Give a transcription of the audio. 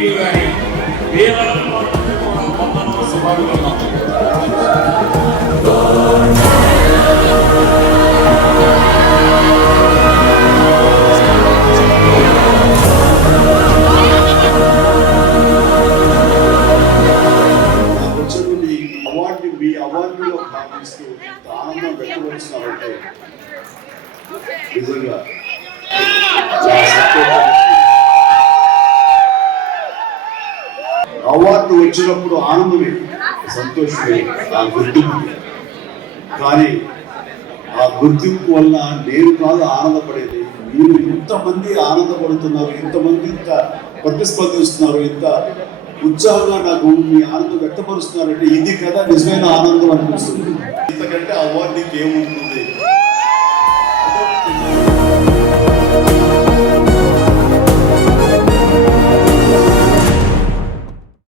మీకు కానీ వేలాది మంది వందనాలు శుభాభివందనాలు. అవార్డులో భావిస్తూ ఆనందం వ్యక్తపరుస్తున్నారంటే నిజంగా అవార్డు వచ్చినప్పుడు ఆనందమే, సంతోషమే ఆ గుర్తింపు. కానీ ఆ గుర్తింపు వల్ల నేను కాదు ఆనందపడేది, మీరు ఇంతమంది ఆనందపడుతున్నారు, ఇంతమంది ఇంత ప్రతిస్పందిస్తున్నారు, ఇంత ఉత్సాహంగా నాకు మీ ఆనందం వ్యక్తపరుస్తున్నారంటే ఇది కదా నిజమైన ఆనందం అనిపిస్తుంది. ఇంతకంటే అవార్డుకి ఏముంటుంది?